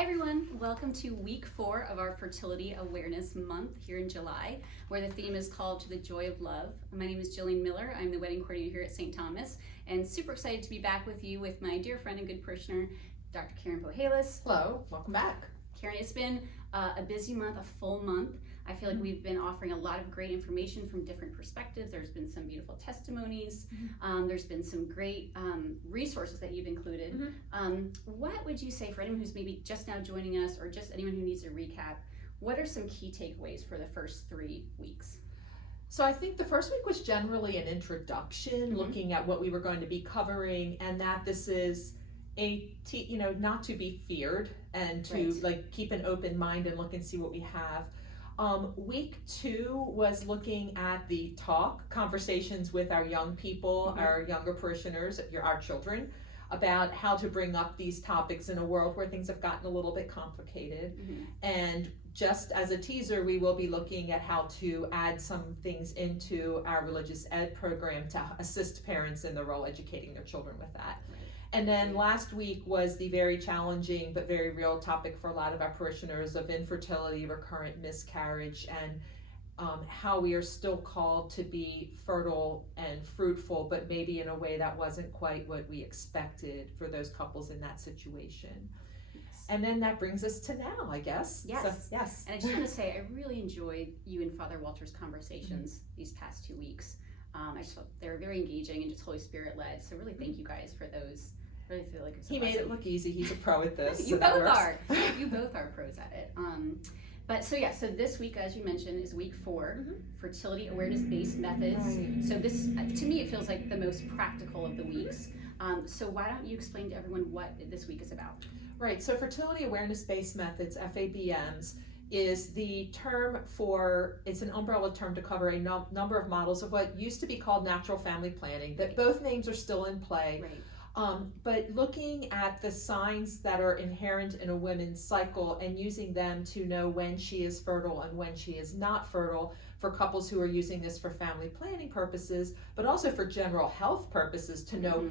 Hi everyone, welcome to week 4 of our Fertility Awareness Month here in July, where the theme is called To the Joy of Love. My name is Jillian Miller. I'm the wedding coordinator here at St. Thomas, and super excited to be back with you with my dear friend and good parishioner, Dr. Karen. Hello, welcome back. Karen, it's been a busy month, a full month. I feel like we've been offering a lot of great information from different perspectives. There's been some beautiful testimonies. There's been some great resources that you've included. What would you say for anyone who's maybe just now joining us or just anyone who needs a recap, what are some key takeaways for the first 3 weeks? So I think the first week was generally an introduction, looking at what we were going to be covering, and that this is not to be feared and to keep an open mind and look and see what we have. Week 2 was looking at the conversations with our young people, our younger parishioners, our children, about how to bring up these topics in a world where things have gotten a little bit complicated. And just as a teaser, we will be looking at how to add some things into our religious ed program to assist parents in their role educating their children with that. And then last week was the very challenging but very real topic for a lot of our parishioners of infertility, recurrent miscarriage, and how we are still called to be fertile and fruitful, but maybe in a way that wasn't quite what we expected for those couples in that situation. And then that brings us to now, I guess. Yes. And I just want to say, I really enjoyed you and Father Walter's conversations these past 2 weeks. I just felt they were very engaging and just Holy Spirit led. So really thank you guys for those. Really feel like he made it look easy. He's a pro at this. You both are. You both are pros at it. So this week, as you mentioned, is week 4, fertility awareness-based methods. So this, to me, it feels like the most practical of the weeks. So why don't you explain to everyone what this week is about? Right, so fertility awareness-based methods, FABMs, is the term it's an umbrella term to cover a number of models of what used to be called natural family planning, that both names are still in play. But looking at the signs that are inherent in a woman's cycle and using them to know when she is fertile and when she is not fertile, for couples who are using this for family planning purposes, but also for general health purposes to know,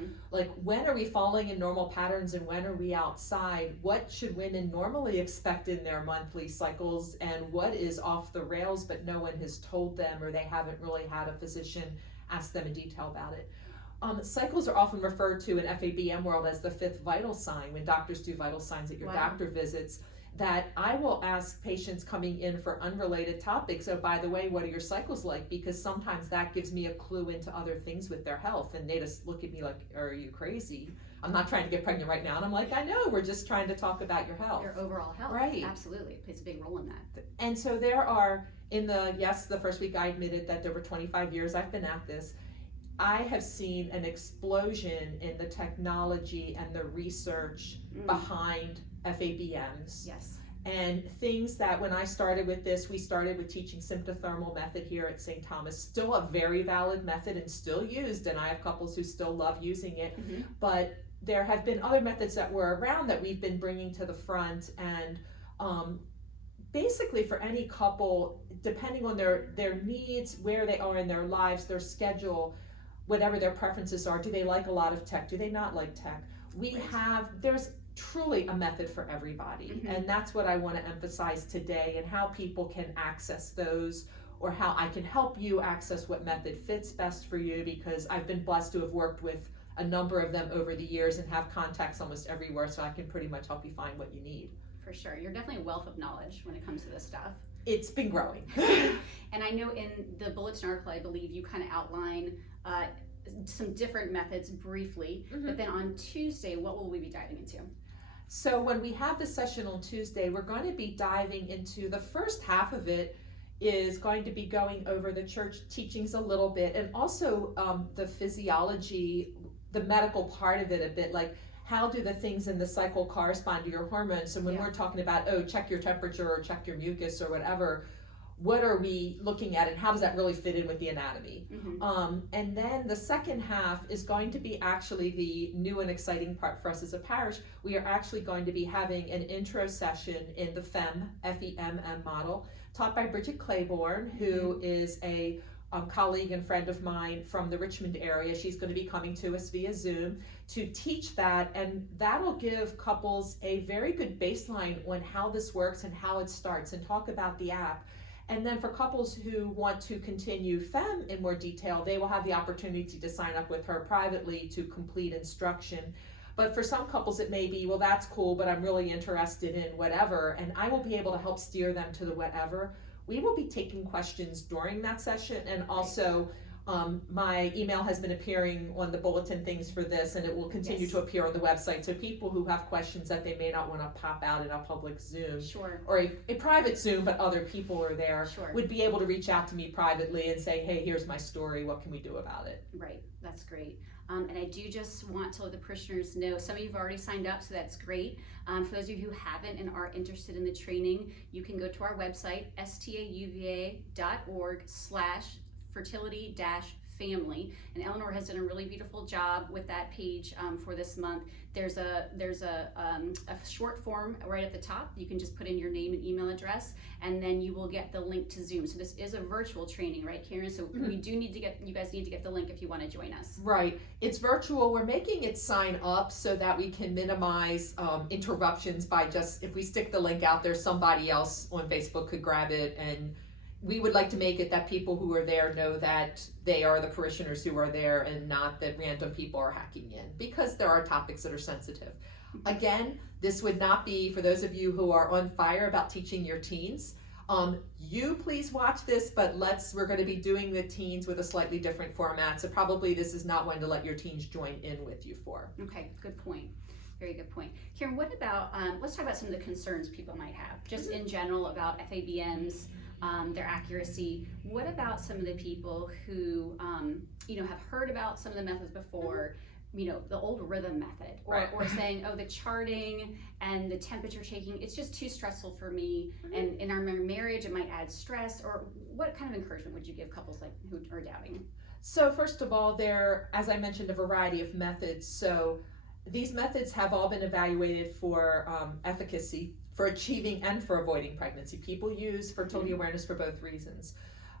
when are we falling in normal patterns and when are we outside? What should women normally expect in their monthly cycles, and what is off the rails but no one has told them, or they haven't really had a physician ask them in detail about it. Cycles are often referred to in FABM world as the 5th vital sign when doctors do vital signs at your doctor visits, that I will ask patients coming in for unrelated topics, oh, by the way, what are your cycles like? Because sometimes that gives me a clue into other things with their health, and they just look at me like, are you crazy? I'm not trying to get pregnant right now. And I'm like, I know, we're just trying to talk about your health. Your overall health. Right. Absolutely. It plays a big role in that. And so there are, the first week I admitted that there were 25 years I've been at this. I have seen an explosion in the technology and the research behind FABMs. Yes. And things that when I started with this, we started with teaching symptothermal method here at St. Thomas, still a very valid method and still used, and I have couples who still love using it, but there have been other methods that were around that we've been bringing to the front, and basically for any couple, depending on their needs, where they are in their lives, their schedule, whatever their preferences are, do they like a lot of tech, do they not like tech? There's truly a method for everybody, and that's what I want to emphasize today, and how people can access those, or how I can help you access what method fits best for you, because I've been blessed to have worked with a number of them over the years and have contacts almost everywhere, so I can pretty much help you find what you need. For sure. You're definitely a wealth of knowledge when it comes to this stuff. It's been growing. And I know in the bulletin article, I believe you kind of outline some different methods briefly, but then on Tuesday, what will we be diving into? So when we have this session on Tuesday, we're going to be diving into the first half of it is going to be going over the church teachings a little bit, and also the physiology, the medical part of it a bit, like how do the things in the cycle correspond to your hormones? So when we're talking about, check your temperature or check your mucus or whatever, what are we looking at and how does that really fit in with the anatomy? And then the second half is going to be actually the new and exciting part for us as a parish. We are actually going to be having an intro session in the FEMM model taught by Bridget Claiborne, who is a colleague and friend of mine from the Richmond area. She's going to be coming to us via Zoom to teach that, and that'll give couples a very good baseline on how this works and how it starts, and talk about the app. And then for couples who want to continue FEM in more detail, they will have the opportunity to sign up with her privately to complete instruction. But for some couples it may be, well, that's cool, but I'm really interested in whatever, and I will be able to help steer them to the whatever. We will be taking questions during that session, and also my email has been appearing on the bulletin things for this, and it will continue to appear on the website. So people who have questions that they may not want to pop out in a public Zoom, or a private Zoom, but other people are there, would be able to reach out to me privately and say, hey, here's my story, what can we do about it? Right, that's great. And I do just want to let the parishioners know, some of you have already signed up, so that's great. For those of you who haven't and are interested in the training, you can go to our website, stauva.org/fertility-family. And Eleanor has done a really beautiful job with that page for this month. There's a short form right at the top. You can just put in your name and email address, and then you will get the link to Zoom. So this is a virtual training, right, Karen? So we do need to you guys need to get the link if you want to join us. Right. It's virtual. We're making it sign up so that we can minimize interruptions by just, if we stick the link out there, somebody else on Facebook could grab it, and we would like to make it that people who are there know that they are the parishioners who are there, and not that random people are hacking in, because there are topics that are sensitive. Again, this would not be for those of you who are on fire about teaching your teens. You please watch this, but we're going to be doing the teens with a slightly different format, so probably this is not one to let your teens join in with you for. Okay, good point. Very good point. Karen, what about, let's talk about some of the concerns people might have, just in general about FABMs. Their accuracy. What about some of the people who, have heard about some of the methods before, the old rhythm method, or saying, oh, the charting and the temperature taking, it's just too stressful for me, and in our marriage it might add stress, or what kind of encouragement would you give couples like who are doubting? So first of all, there, as I mentioned, a variety of methods. So these methods have all been evaluated for efficacy, for achieving and for avoiding pregnancy. People use fertility awareness for both reasons.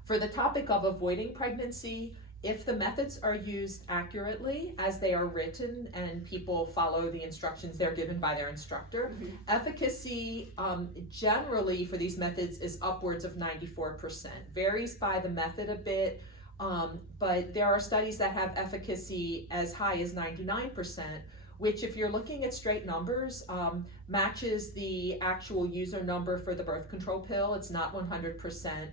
For the topic of avoiding pregnancy, if the methods are used accurately as they are written and people follow the instructions they're given by their instructor, efficacy generally for these methods is upwards of 94%. Varies by the method a bit, but there are studies that have efficacy as high as 99%, which, if you're looking at straight numbers, matches the actual user number for the birth control pill. It's not 100%.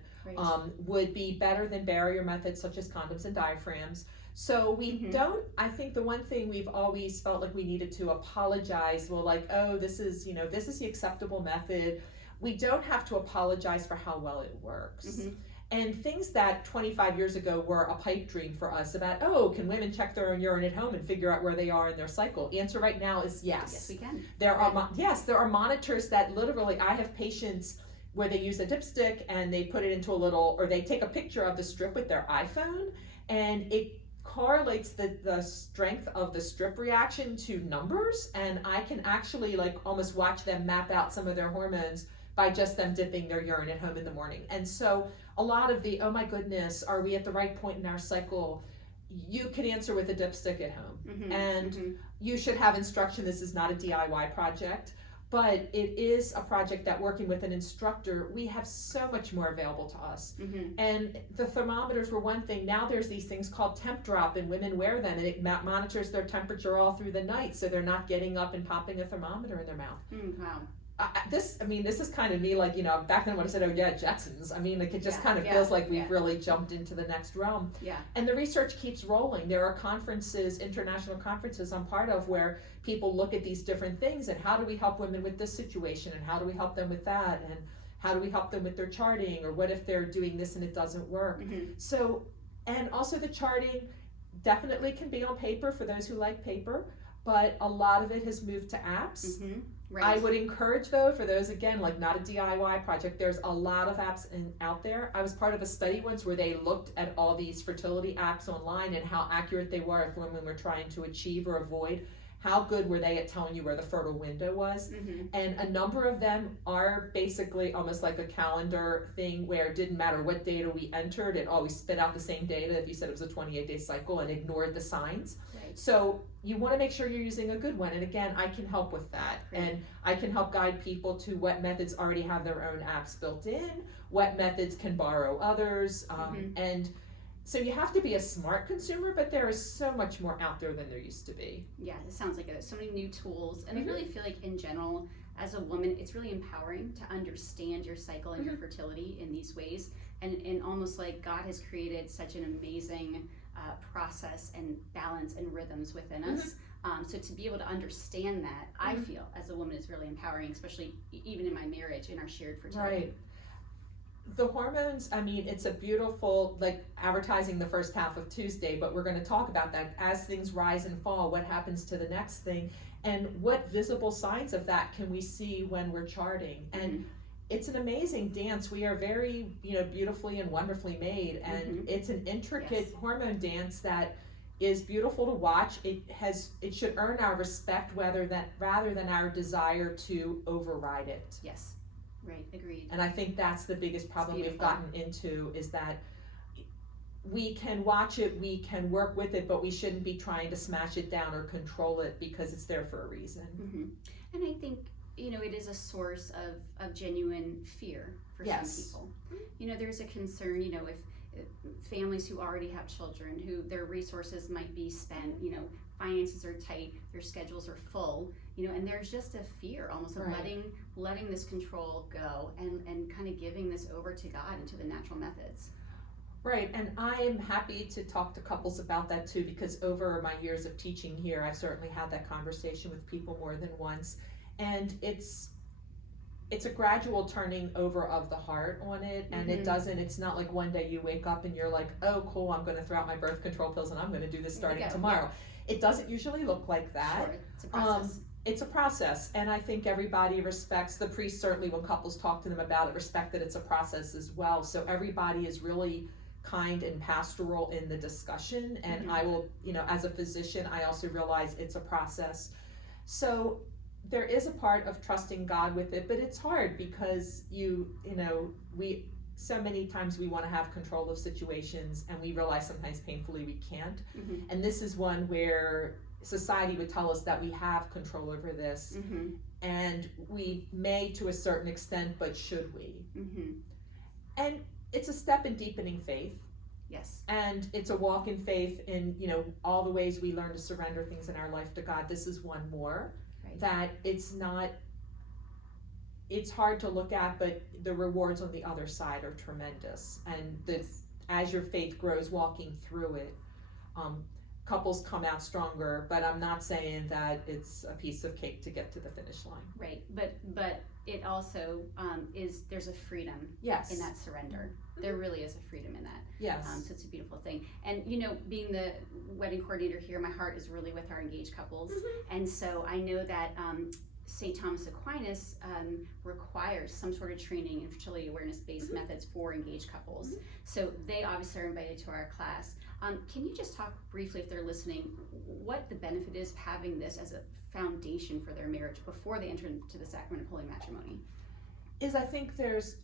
Would be better than barrier methods such as condoms and diaphragms. So we don't, I think the one thing we've always felt like we needed to apologize, well, like, oh, this is the acceptable method. We don't have to apologize for how well it works. And things that 25 years ago were a pipe dream for us about, oh, can women check their own urine at home and figure out where they are in their cycle? Answer right now is yes. Yes, we can. There are monitors that literally, I have patients where they use a dipstick and they put it into or they take a picture of the strip with their iPhone, and it correlates the strength of the strip reaction to numbers, and I can actually almost watch them map out some of their hormones by just them dipping their urine at home in the morning. And so a lot of the, oh my goodness, are we at the right point in our cycle? You can answer with a dipstick at home. You should have instruction. This is not a DIY project, but it is a project that, working with an instructor, we have so much more available to us. And the thermometers were one thing. Now there's these things called temp drop, and women wear them, and it monitors their temperature all through the night, so they're not getting up and popping a thermometer in their mouth. Wow. This is kind of me, back then when I said, oh yeah, Jetsons, it just kind of feels like we've really jumped into the next realm. And the research keeps rolling. There are conferences, international conferences I'm part of, where people look at these different things, and how do we help women with this situation, and how do we help them with that, and how do we help them with their charting, or what if they're doing this and it doesn't work. So, and also the charting definitely can be on paper for those who like paper, but a lot of it has moved to apps. I would encourage, though, for those, again, not a DIY project, there's a lot of apps out there. I was part of a study once where they looked at all these fertility apps online and how accurate they were if women were trying to achieve or avoid. how good were they at telling you where the fertile window was. And a number of them are basically almost like a calendar thing where it didn't matter what data we entered, it always spit out the same data if you said it was a 28-day cycle and ignored the signs. Right. So you want to make sure you're using a good one, and again, I can help with that. Right. And I can help guide people to what methods already have their own apps built in, what methods can borrow others, and so you have to be a smart consumer, but there is so much more out there than there used to be. Yeah, it sounds like it. So many new tools, and I really feel like in general, as a woman, it's really empowering to understand your cycle and your fertility in these ways, and almost like God has created such an amazing process and balance and rhythms within us. So to be able to understand that, I feel as a woman is really empowering, especially even in my marriage, in our shared fertility. Right. The hormones, I mean, it's a beautiful, like advertising the first half of Tuesday, but we're going to talk about that as things rise and fall, what happens to the next thing, and what visible signs of that can we see when we're charting. And it's an amazing dance. We are very, beautifully and wonderfully made, and it's an intricate hormone dance that is beautiful to watch. It should earn our respect rather than our desire to override it. Yes. Right, agreed. And I think that's the biggest problem we've gotten into, is that we can watch it, we can work with it, but we shouldn't be trying to smash it down or control it because it's there for a reason. And I think, it is a source of genuine fear for some people. There's a concern, if families who already have children, who their resources might be spent, finances are tight, their schedules are full, and there's just a fear almost of letting this control go and kind of giving this over to God and to the natural methods. Right, and I am happy to talk to couples about that too, because over my years of teaching here, I've certainly had that conversation with people more than once, and it's a gradual turning over of the heart on it, and it's not like one day you wake up and you're like, oh cool, I'm going to throw out my birth control pills and I'm going to do this starting tomorrow. It doesn't usually look like that. Sure, it's a process. It's a process, and I think everybody respects, the priest certainly when couples talk to them about it, respect that it's a process as well. So everybody is really kind and pastoral in the discussion, and I will, as a physician, I also realize it's a process. So there is a part of trusting God with it, but it's hard because so many times we want to have control of situations, and we realize sometimes painfully we can't. And this is one where society would tell us that we have control over this, and we may to a certain extent, but should we? And it's a step in deepening faith. Yes. And it's a walk in faith in, all the ways we learn to surrender things in our life to God. This is one more. That it's hard to look at, but the rewards on the other side are tremendous. And as your faith grows walking through it, couples come out stronger, but I'm not saying that it's a piece of cake to get to the finish line. Right, but it also there's a freedom in that surrender. There really is a freedom in that. Yes. So it's a beautiful thing. And being the wedding coordinator here, my heart is really with our engaged couples. And so I know that St. Thomas Aquinas requires some sort of training in fertility awareness-based methods for engaged couples. So they obviously are invited to our class. Can you just talk briefly, if they're listening, what the benefit is of having this as a foundation for their marriage before they enter into the sacrament of holy matrimony? I think there's,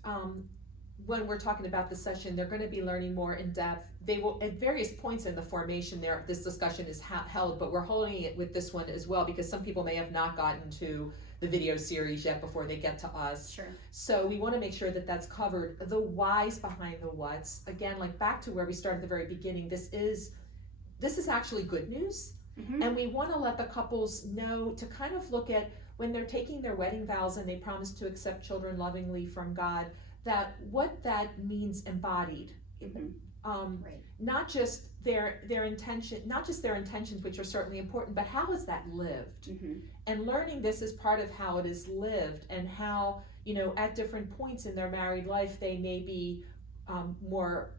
when we're talking about the session, they're going to be learning more in depth. They will, at various points in the formation there, this discussion is held, but we're holding it with this one as well, because some people may have not gotten to the video series yet before they get to us. Sure. So we want to make sure that that's covered. The whys behind the whats, again, like back to where we started at the very beginning, this is actually good news. And we want to let the couples know to kind of look at when they're taking their wedding vows and they promise to accept children lovingly from God, that what that means embodied. Not just their intentions, which are certainly important, but how is that lived? And learning this is part of how it is lived, and how, at different points in their married life, they may be more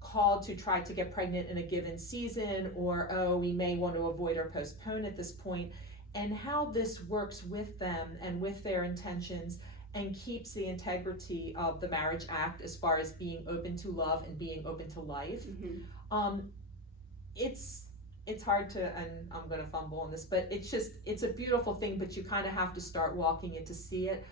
called to try to get pregnant in a given season, or, we may want to avoid or postpone at this point, and how this works with them and with their intentions, and keeps the integrity of the marriage act as far as being open to love and being open to life. it's hard to, and I'm going to fumble on this, but it's a beautiful thing, but you kind of have to start walking it to see it.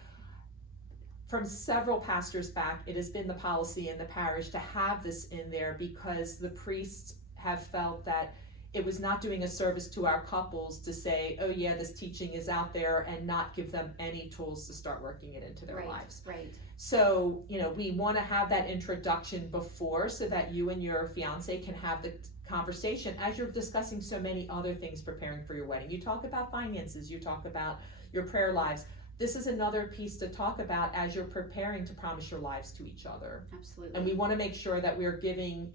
From several pastors back, it has been the policy in the parish to have this in there because the priests have felt that it was not doing a service to our couples to say, oh yeah, this teaching is out there, and not give them any tools to start working it into their lives. Right. So, we want to have that introduction before so that you and your fiance can have the conversation as you're discussing so many other things preparing for your wedding. You talk about finances, you talk about your prayer lives. This is another piece to talk about as you're preparing to promise your lives to each other. Absolutely. And we want to make sure that we're giving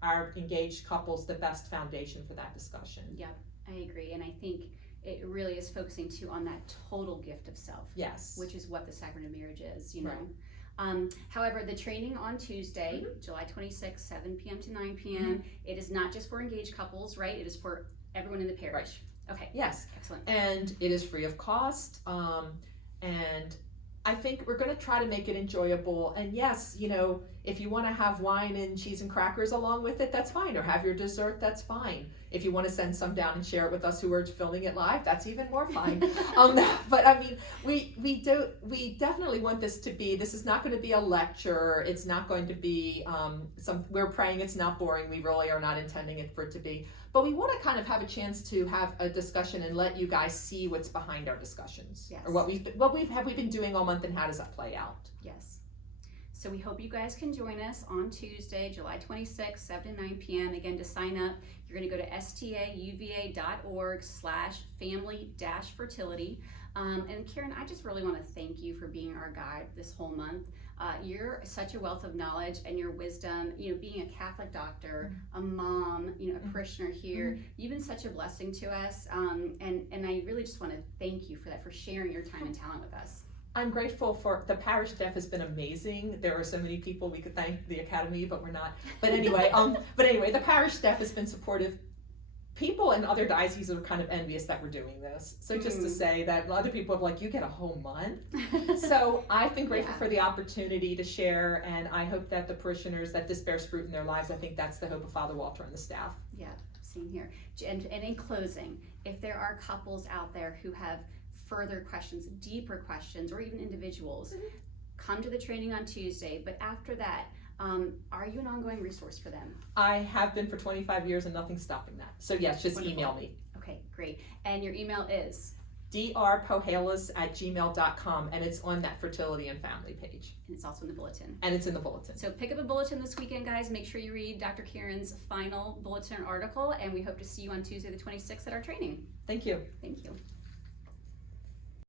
our engaged couples the best foundation for that discussion. Yep, I agree. And I think it really is focusing too on that total gift of self. Yes. Which is what the sacrament of marriage is, you know. Right. However, the training on Tuesday, July 26th, 7 p.m. to 9 p.m., it is not just for engaged couples, right? It is for everyone in the parish. Right. Okay. Yes. Excellent. And it is free of cost. And I think we're going to try to make it enjoyable. And yes, if you want to have wine and cheese and crackers along with it, that's fine. Or have your dessert, that's fine. If you want to send some down and share it with us who are filming it live, that's even more fine. But I mean, we definitely want this to be, this is not going to be a lecture. It's not going to be we're praying it's not boring. We really are not intending it for it to be. But we want to kind of have a chance to have a discussion and let you guys see what's behind our discussions. Yes. Or what we've been doing all month and how does that play out? Yes. So we hope you guys can join us on Tuesday, July 26th, 7 to 9 p.m. Again, to sign up, you're going to go to stauva.org/family-fertility. And Karen, I just really want to thank you for being our guide this whole month. You're such a wealth of knowledge and your wisdom, being a Catholic doctor, a mom, a parishioner here, you've been such a blessing to us. And I really just want to thank you for that, for sharing your time and talent with us. I'm grateful for the parish staff has been amazing. There are so many people we could thank the Academy, but we're not. But anyway, the parish staff has been supportive. People in other dioceses are kind of envious that we're doing this. So just to say that other people are like, you get a whole month. So I've been grateful for the opportunity to share, and I hope that the parishioners, that this bears fruit in their lives. I think that's the hope of Father Walter and the staff. Yeah, same here. And in closing, if there are couples out there who have further questions, deeper questions, or even individuals, come to the training on Tuesday. But after that, are you an ongoing resource for them? I have been for 25 years and nothing's stopping that. So yes, just Wonderful. Email me. Okay, great. And your email is? drpohalas@gmail.com, and it's on that fertility and family page. And it's also in the bulletin. And it's in the bulletin. So pick up a bulletin this weekend, guys. Make sure you read Dr. Karen's final bulletin article, and we hope to see you on Tuesday the 26th at our training. Thank you. Thank you.